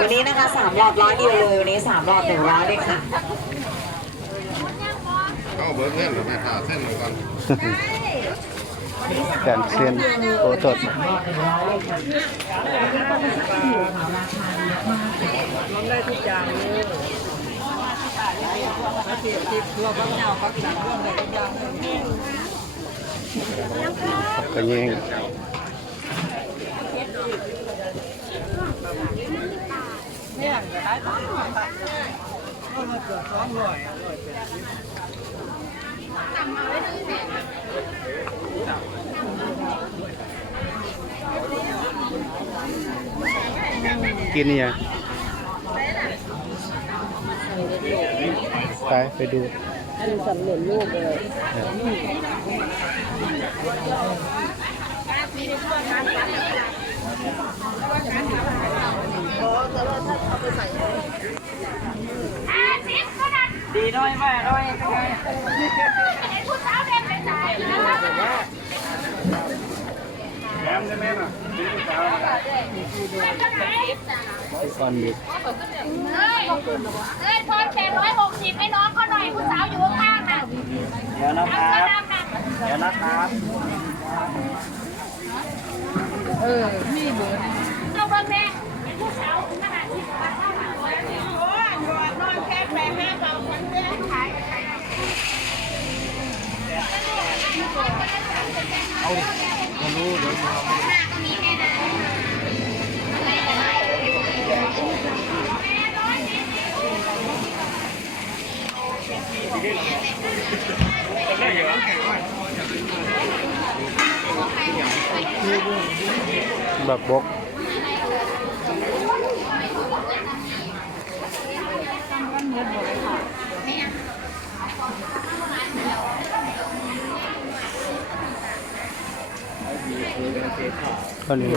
วันนี้นะคะสามหลอดร้อยเดียวเลยวันนี้สามหลอดหนึ่งร้อยเลยค่ะเอาเบิร์เงินหรือไม่ขาเส้นหนึ่งก่อนการเส้นโอสดสามหลอดหนึ่งร้อยเลยค่ะอยู่ค่ะราคาดีมากทำได้ทุกอย่างเลยถ้าเทียบที่ตัวพักเงาพักหนังร่วมได้ทุกอย่างเลยก็ยิง นี่ยก็ได้ต้องก็มาเกือบสองร้อยร้อยแปดสิบกินนี่ยังไปไปดูดูสำเร็จรูปเลย น้อยมากน้อยก็ได้ก่อนดิเอ้ยเอ้ยทอนแปดร้อยหกสิบให้น้องเขาหน่อยผู้สาวอยู่ข้างๆน่ะเดี๋ยวนะคเอารับเสื้อดำน่ะเดี๋ยวนะครับเออมีเบอร์เอาเบิ่งแม่ผู้สาวขนาดที่ บักบกตอ นนี้